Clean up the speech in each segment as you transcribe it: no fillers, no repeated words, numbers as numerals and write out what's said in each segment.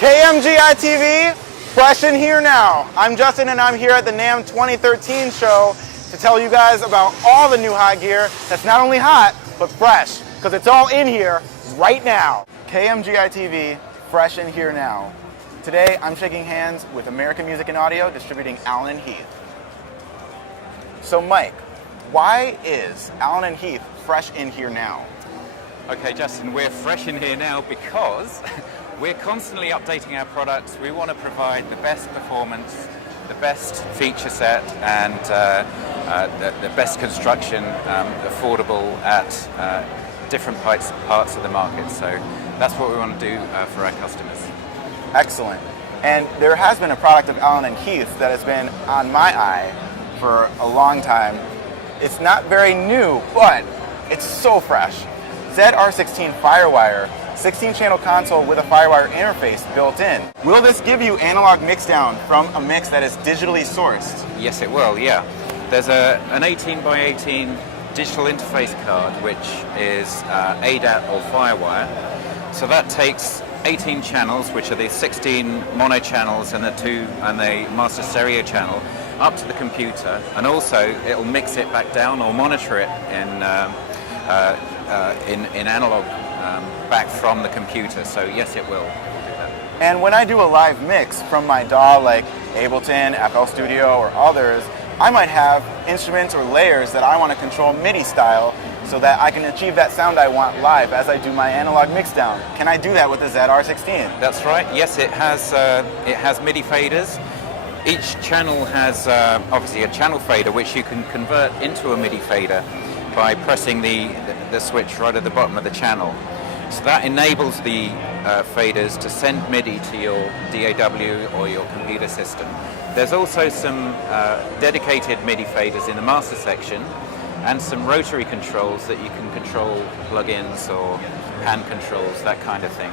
KMGI TV, fresh in here now. I'm Justin and I'm here at the NAMM 2013 show to tell you guys about all the new hot gear that's not only hot, but fresh, because it's all in here right now. KMGI TV, fresh in here now. Today, I'm shaking hands with American Music and Audio, distributing Allen & Heath. So Mike, why is Allen & Heath fresh in here now? Okay, Justin, we're fresh in here now because we're constantly updating our products. We want to provide the best performance, the best feature set, and the best construction, affordable at different parts of the market. So that's what we want to do for our customers. Excellent. And there has been a product of Allen & Heath that has been on my eye for a long time. It's not very new, but it's so fresh. ZR16 Firewire, 16-channel console with a Firewire interface built in. Will this give you analog mixdown from a mix that is digitally sourced? Yes, it will, yeah. There's an 18 by 18 digital interface card, which is ADAT or Firewire. So that takes 18 channels, which are the 16 mono channels and the master stereo channel, up to the computer, and also it'll mix it back down or monitor it in analog back from the computer. So yes, it will do that. And when I do a live mix from my DAW like Ableton, FL Studio, or others, I might have instruments or layers that I want to control MIDI style so that I can achieve that sound I want live as I do my analog mixdown. Can I do that with the ZR16? That's right. Yes, it has MIDI faders. Each channel has obviously a channel fader, which you can convert into a MIDI fader by pressing the switch right at the bottom of the channel. So that enables the faders to send MIDI to your DAW or your computer system. There's also some dedicated MIDI faders in the master section and some rotary controls that you can control plugins or hand controls, that kind of thing,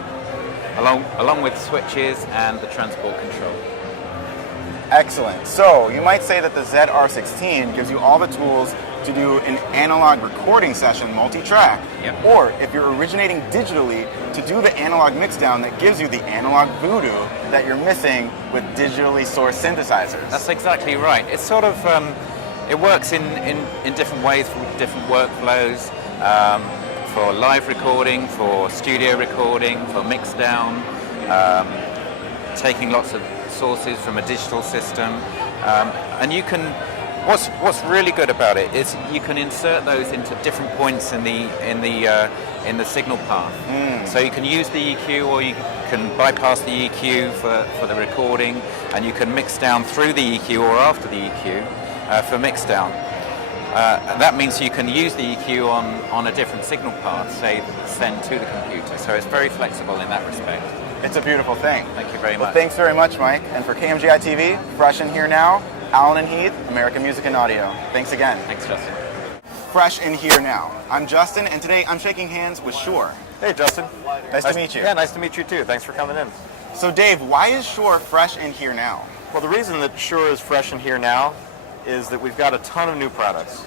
along with switches and the transport control. Excellent. So you might say that the ZR16 gives you all the tools to do an analog recording session multi-track. Yep. Or if you're originating digitally, to do the analog mixdown that gives you the analog voodoo that you're missing with digitally sourced synthesizers. That's exactly right. It's sort of, it works in different ways for different workflows, for live recording, for studio recording, for mixdown, taking lots of sources from a digital system, and you can. What's really good about it is you can insert those into different points in the signal path. So you can use the EQ, or you can bypass the EQ for the recording, and you can mix down through the EQ or after the EQ for mix down. That means you can use the EQ on a different signal path, say send to the computer. So it's very flexible in that respect. It's a beautiful thing. Thank you very much. Well, thanks very much, Mike. And for KMGI TV, fresh in here now, Allen & Heath, American Music and Audio. Thanks again. Thanks, Justin. Fresh in here now. I'm Justin, and today I'm shaking hands with Shure. Hey, Justin. Nice to meet you. Yeah, nice to meet you too. Thanks for coming in. So Dave, why is Shure fresh in here now? Well, the reason that Shure is fresh in here now is that we've got a ton of new products,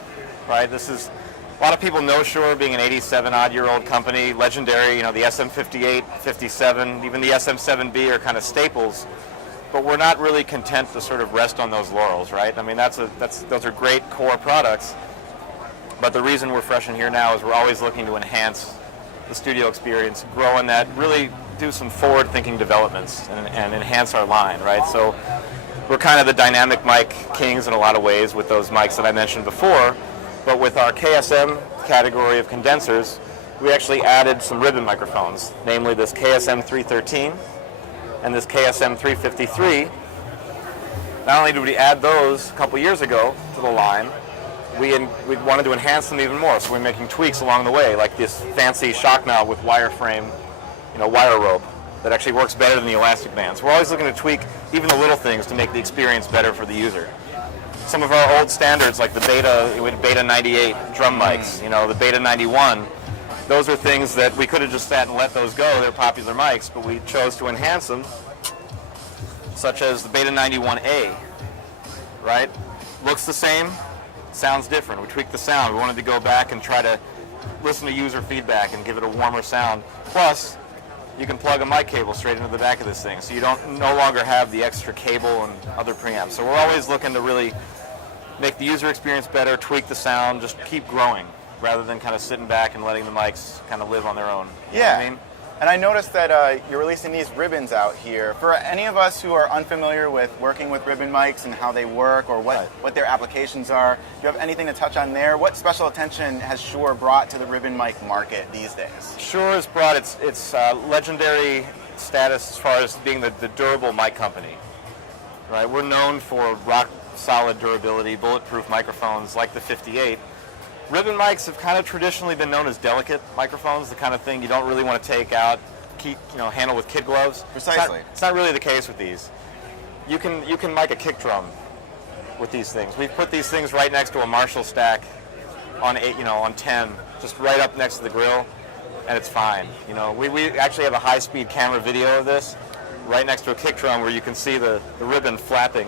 right? A lot of people know Shure being an 87-odd-year-old company, legendary. You know, the SM58, 57, even the SM7B are kind of staples. But we're not really content to sort of rest on those laurels, right? I mean, those are great core products. But the reason we're fresh in here now is we're always looking to enhance the studio experience, grow in that, really do some forward-thinking developments and enhance our line, right? So we're kind of the dynamic mic kings in a lot of ways with those mics that I mentioned before. But with our KSM category of condensers, we actually added some ribbon microphones, namely this KSM 313 and this KSM 353. Not only did we add those a couple years ago to the line, we wanted to enhance them even more. So we're making tweaks along the way, like this fancy shock knob with wireframe, wire rope that actually works better than the elastic bands. We're always looking to tweak even the little things to make the experience better for the user. Some of our old standards, like the Beta 98 drum mics, the Beta 91, those are things that we could have just sat and let those go. They're popular mics, but we chose to enhance them, such as the Beta 91A, right? Looks the same, sounds different. We tweaked the sound. We wanted to go back and try to listen to user feedback and give it a warmer sound. Plus, you can plug a mic cable straight into the back of this thing, so you no longer have the extra cable and other preamps. So we're always looking to really make the user experience better, tweak the sound, just keep growing, rather than kind of sitting back and letting the mics kind of live on their own. You know what I mean? And I noticed that you're releasing these ribbons out here. For any of us who are unfamiliar with working with ribbon mics and how they work or what their applications are, do you have anything to touch on there? What special attention has Shure brought to the ribbon mic market these days? Shure has brought its legendary status as far as being the durable mic company. Right? We're known for rock solid durability, bulletproof microphones like the 58. Ribbon mics have kind of traditionally been known as delicate microphones, the kind of thing you don't really want to take out, handle with kid gloves. Precisely. It's not really the case with these. You can mic a kick drum with these things. We've put these things right next to a Marshall stack on 10, just right up next to the grill, and it's fine. We actually have a high-speed camera video of this right next to a kick drum where you can see the ribbon flapping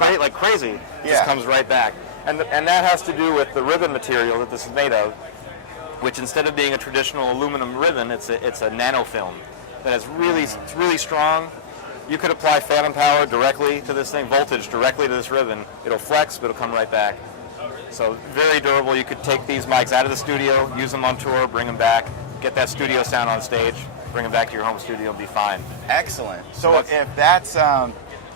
like crazy. Just comes right back. And that has to do with the ribbon material that this is made of, which instead of being a traditional aluminum ribbon, it's a nanofilm that is really strong. You could apply phantom power directly to this thing, voltage directly to this ribbon. It'll flex, but it'll come right back. So very durable. You could take these mics out of the studio, use them on tour, bring them back, get that studio sound on stage, bring them back to your home studio, and be fine. Excellent. So if that's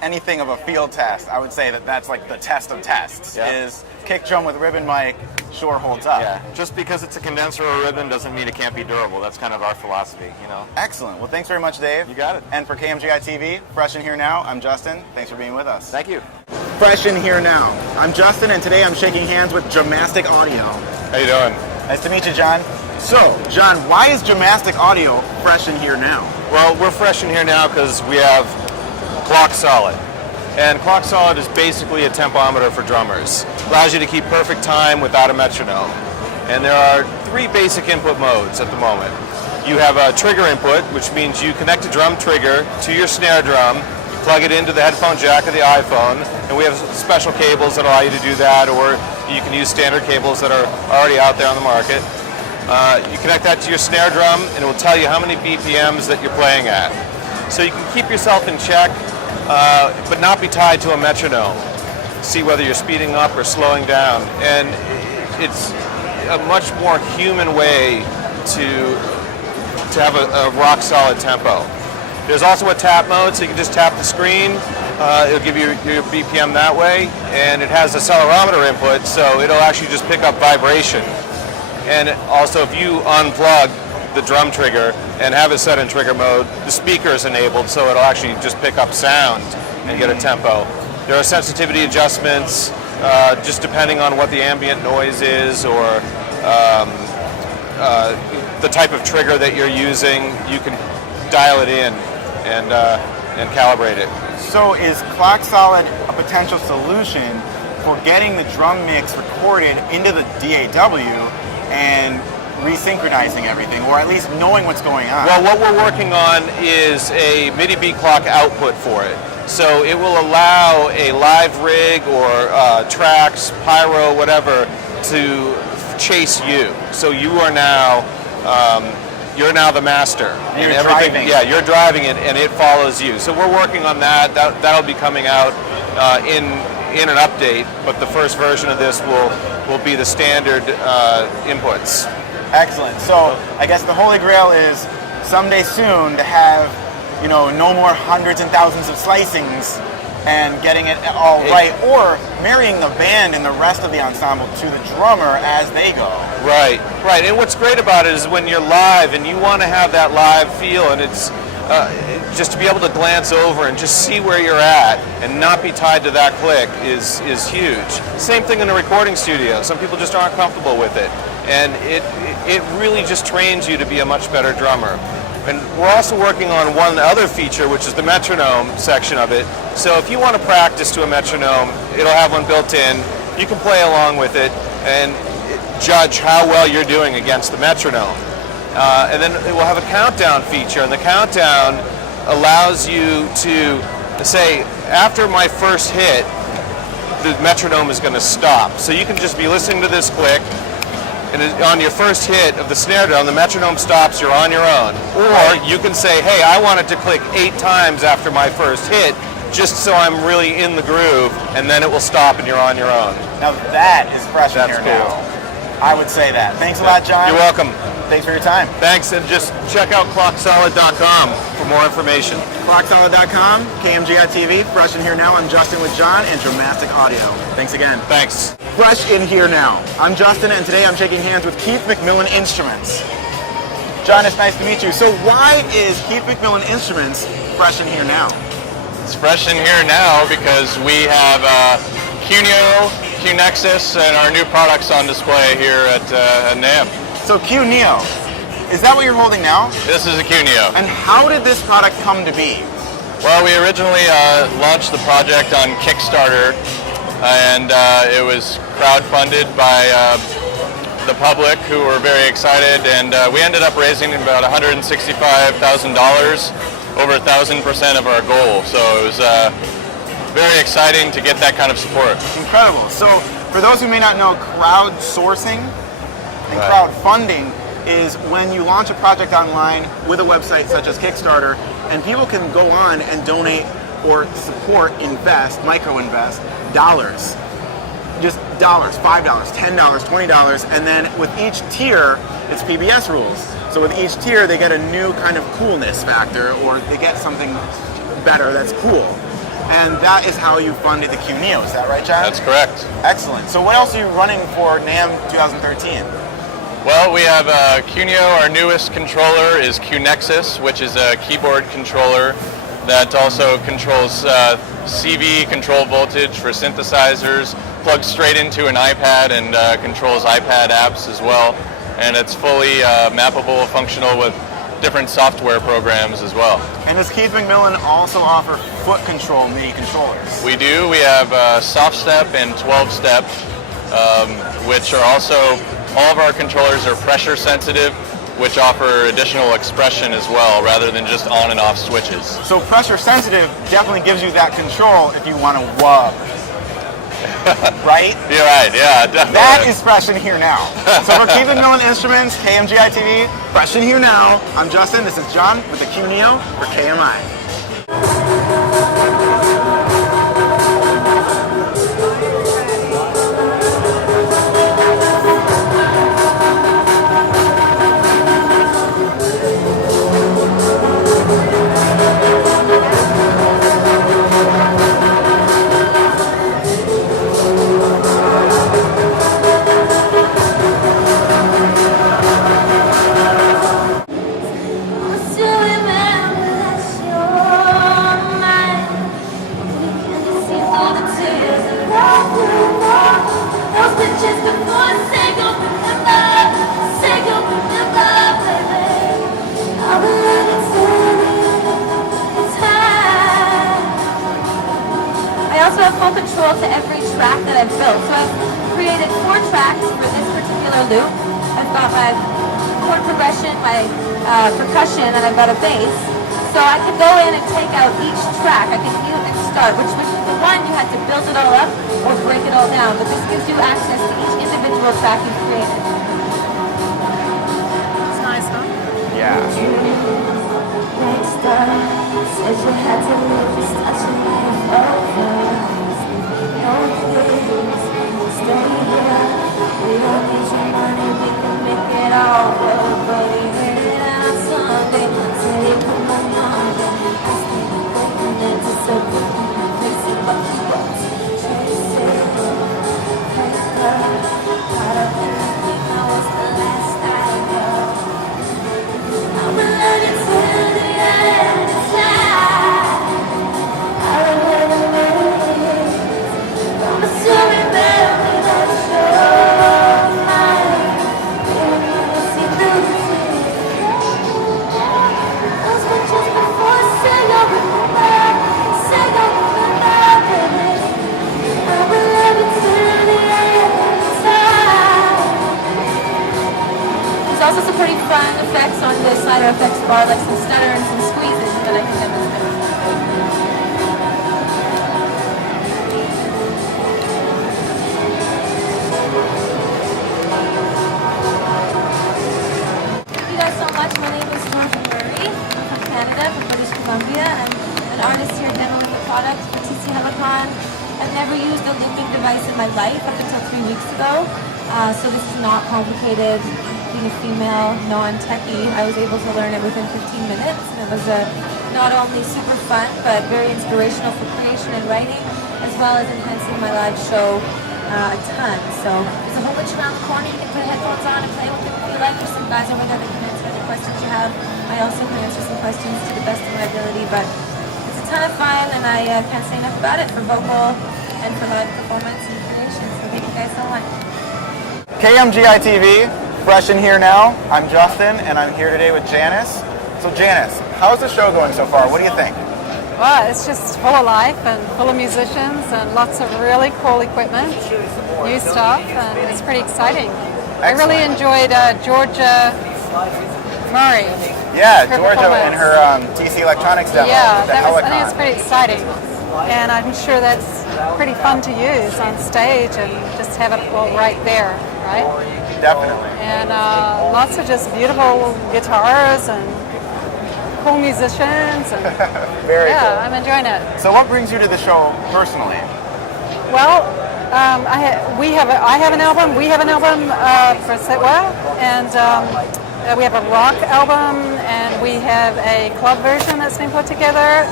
anything of a field test, I would say that's like the test of tests, is kick drum with ribbon mic, Shure holds up. Yeah, just because it's a condenser or a ribbon doesn't mean it can't be durable. That's kind of our philosophy, Excellent. Well, thanks very much, Dave. You got it. And for KMGI TV, Fresh in Here Now, I'm Justin. Thanks for being with us. Thank you. Fresh in Here Now. I'm Justin, and today I'm shaking hands with Dramatic Audio. How you doing? Nice to meet you, John. So, John, why is Dramatic Audio fresh in here now? Well, we're fresh in here now because we have Clock Solid. And Clock Solid is basically a tempometer for drummers. Allows you to keep perfect time without a metronome. And there are 3 basic input modes at the moment. You have a trigger input, which means you connect a drum trigger to your snare drum, you plug it into the headphone jack of the iPhone, and we have special cables that allow you to do that, or you can use standard cables that are already out there on the market. You connect that to your snare drum, and it will tell you how many BPMs that you're playing at. So you can keep yourself in check, but not be tied to a metronome. See whether you're speeding up or slowing down. And it's a much more human way to have a rock solid tempo. There's also a tap mode, so you can just tap the screen. It'll give you your BPM that way. And it has a accelerometer input, so it'll actually just pick up vibration. And also, if you unplug the drum trigger and have it set in trigger mode, the speaker is enabled, so it'll actually just pick up sound and get a tempo. There are sensitivity adjustments, just depending on what the ambient noise is or the type of trigger that you're using. You can dial it in and calibrate it. So is Clock Solid a potential solution for getting the drum mix recorded into the DAW and resynchronizing everything, or at least knowing what's going on? Well, what we're working on is a MIDI beat clock output for it. So it will allow a live rig or tracks, pyro, whatever, to chase you. So you are now the master. You're and driving. Yeah, you're driving it, and it follows you. So we're working on that. That'll be coming out in an update, but the first version of this will be the standard inputs. Excellent. So I guess the holy grail is someday soon to have, no more hundreds and thousands of slicings and getting it all right, or marrying the band and the rest of the ensemble to the drummer as they go. Right. And what's great about it is when you're live and you want to have that live feel, and it's just to be able to glance over and just see where you're at and not be tied to that click is huge. Same thing in a recording studio. Some people just aren't comfortable with it, and it really just trains you to be a much better drummer. And we're also working on one other feature, which is the metronome section of it. So if you want to practice to a metronome, it'll have one built in. You can play along with it and judge how well you're doing against the metronome. And then it will have a countdown feature, and the countdown allows you to say, after my first hit, the metronome is going to stop. So you can just be listening to this click, and on your first hit of the snare drum, the metronome stops, you're on your own. Or you can say, hey, I want it to click 8 times after my first hit, just so I'm really in the groove, and then it will stop and you're on your own. Now that is fresh in That's here cool. now. I would say that. Thanks a lot, John. You're welcome. Thanks for your time. Thanks, and just check out clocksolid.com for more information. Clocksolid.com, KMGI TV, fresh in here now. I'm Justin with John and Dramatic Audio. Thanks again. Thanks. Fresh in here now. I'm Justin, and today I'm shaking hands with Keith McMillan Instruments. John, it's nice to meet you. So why is Keith McMillan Instruments fresh in here now? It's fresh in here now because we have Q-Neo, Q-Nexus, and our new products on display here at NAMM. So Q-Neo, is that what you're holding now? This is a Q-Neo. And how did this product come to be? Well, we originally launched the project on Kickstarter, and it was crowdfunded by the public, who were very excited, and we ended up raising about $165,000, over 1,000% of our goal. So it was very exciting to get that kind of support. Incredible. So for those who may not know, crowdsourcing and crowdfunding is when you launch a project online with a website such as Kickstarter, and people can go on and donate or support, invest, micro-invest, dollars. Just dollars, $5, $10, $20, and then with each tier, it's PBS rules. So with each tier, they get a new kind of coolness factor, or they get something better that's cool. And that is how you funded the Q-Neo, is that right, John? That's correct. Excellent. So what else are you running for NAMM 2013? Well, we have Q-Neo. Our newest controller is Q-Nexus, which is a keyboard controller that also controls CV control voltage for synthesizers, plugs straight into an iPad, and controls iPad apps as well. And it's fully mappable, functional with different software programs as well. And does Keith McMillan also offer foot control MIDI controllers? We do. We have soft step and 12-step, which are also, all of our controllers are pressure sensitive, which offer additional expression as well, rather than just on and off switches. So pressure sensitive definitely gives you that control if you want to wub. Right? You're right, yeah, definitely. That is fresh in here now. So for Keith McMillan Instruments, KMGI TV, fresh in here now. I'm Justin, this is John with the Q-Neo for KMI. I also have full control to every track that I've built. So I've created 4 tracks for this particular loop. I've got my chord progression, my percussion, and I've got a bass. So I can go in and take out each track. I can mute and start, which was the one you had to build it all up or break it all down. But this gives you access to each individual track you've created. It's nice, huh? Yeah. Said you had to live just touching me over. No please, stay here. We don't need your money, we can make it all work. But we hit it on Sunday, say it come on Monday. I stay open and to circle, fix it what you want. Chase it, hey girl, caught up in the thing, I was the last I go. I'ma love you till the end of time. There's also some pretty fun effects on the slider effects bar, like some stutter and some squeezes that I can demonstrate. an artist here demoing the product for TC Helicon. I've never used a looping device in my life up until 3 weeks ago, so this is not complicated. Being a female, non-techie, I was able to learn it within 15 minutes. And it was not only super fun, but very inspirational for creation and writing, as well as enhancing my live show a ton. So there's a whole bunch around the corner. You can put headphones on and play with it if you like. There's some guys over there that can answer any questions you have. I also can answer some questions to the best of my ability, but it's a ton of fun, and I can't say enough about it for vocal and for live performance and creation. So thank you guys so much. KMGI TV, fresh in here now. I'm Justin, and I'm here today with Janice. So Janice, how's the show going so far? What do you think? Well, it's just full of life and full of musicians and lots of really cool equipment, new stuff, and it's pretty exciting. I really enjoyed Georgia Murray. Yeah, Georgia and her TC Electronics demo. Yeah, the I think Helicon. it's pretty exciting. And I'm sure that's pretty fun to use on stage and just have it all right there, right? Definitely. And lots of just beautiful guitars and cool musicians. And Very yeah, cool. I'm enjoying it. So what brings you to the show personally? Well, I have an album. We have an album for Sitwa, and we have a rock album, and we have a club version that's been put together.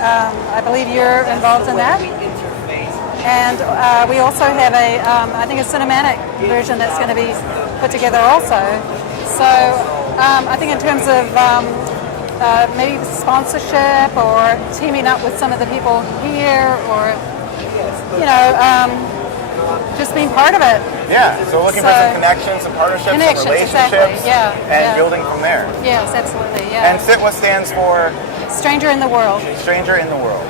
I believe you're involved in that. And we also have I think a cinematic version that's going to be put together also. So I think in terms of maybe sponsorship or teaming up with some of the people here, or just being part of it. Yeah, so looking for some connections, some partnerships, some relationships, exactly. and building from there. Yes, absolutely. Yeah. And SITWA stands for Stranger in the World. Stranger in the World.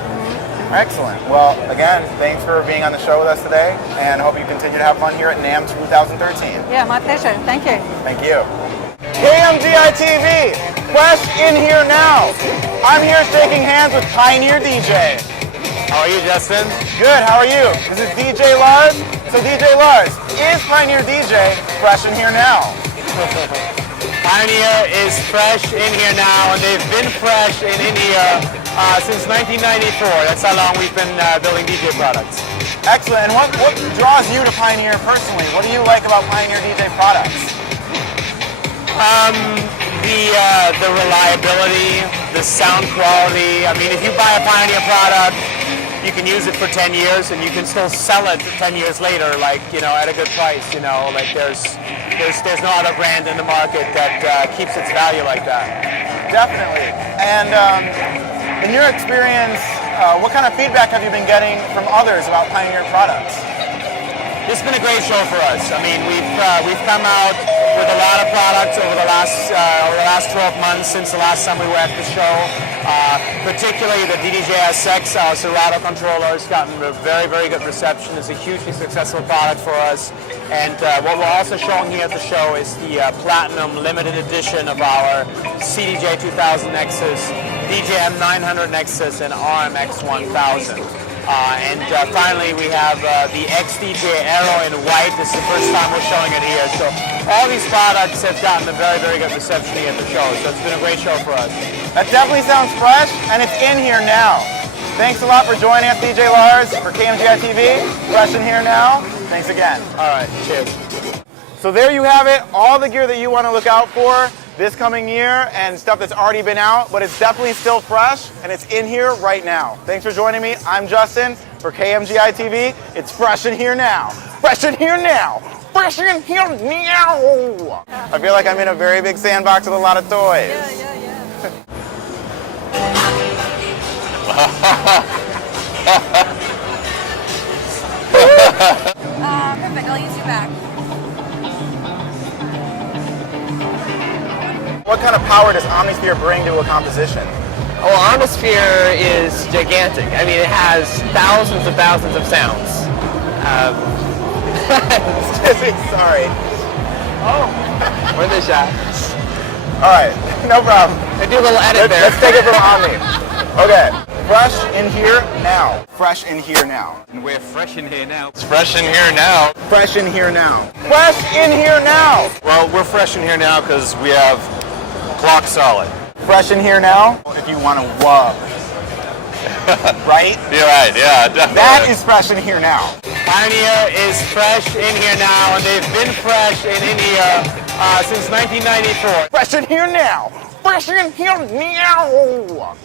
Excellent. Well, again, thanks for being on the show with us today, and hope you continue to have fun here at NAMM 2013. Yeah, my pleasure. Thank you. Thank you. KMGI TV, fresh in here now. I'm here shaking hands with Pioneer DJ. How are you, Justin? Good, how are you? This is DJ Lars. So DJ Lars, is Pioneer DJ fresh in here now? Pioneer is fresh in here now, and they've been fresh in India since 1994. That's how long we've been building DJ products. Excellent. And what draws you to Pioneer personally? What do you like about Pioneer DJ products? The reliability, the sound quality. I mean, if you buy a Pioneer product, you can use it for 10 years and you can still sell it 10 years later, like, at a good price, like there's no other brand in the market that keeps its value like that. Definitely. And in your experience, what kind of feedback have you been getting from others about Pioneer products? It's been a great show for us. I mean, we've come out with a lot of products over the last 12 months since the last time we were at the show. Particularly the DDJ-SX Serato controller has gotten a very, very good reception. It's a hugely successful product for us. And what we're also showing here at the show is the Platinum limited edition of our CDJ 2000 Nexus, DJM 900 Nexus, and RMX 1000. And finally, we have the XDJ Aero in white. This is the first time we're showing it here. So all these products have gotten a very, very good reception here at the show. So it's been a great show for us. That definitely sounds fresh, and it's in here now. Thanks a lot for joining us, DJ Lars, for KMGI TV. Fresh in here now. Thanks again. All right, cheers. So there you have it, all the gear that you want to look out for this coming year and stuff that's already been out, but it's definitely still fresh and it's in here right now. Thanks for joining me. I'm Justin for KMGI TV. It's fresh in here now. Fresh in here now. Fresh in here now. I feel like I'm in a very big sandbox with a lot of toys. Perfect, I'll use your back. What kind of power does Omnisphere bring to a composition? Oh, Omnisphere is gigantic. I mean, it has thousands of sounds. Sorry. Oh, where's the shot? All right, no problem. I do a little edit there. Let's take it from Omni. Okay, fresh in here now. Fresh in here now. And we're fresh in here now. It's fresh in here now. Fresh in here now. Fresh in here now. Well, we're fresh in here now because we have Clock Solid. Fresh in here now. If you want to wub. right? You're right, yeah, definitely. That is fresh in here now. Pioneer is fresh in here now, and they've been fresh in here since 1994. Fresh in here now. Fresh in here now.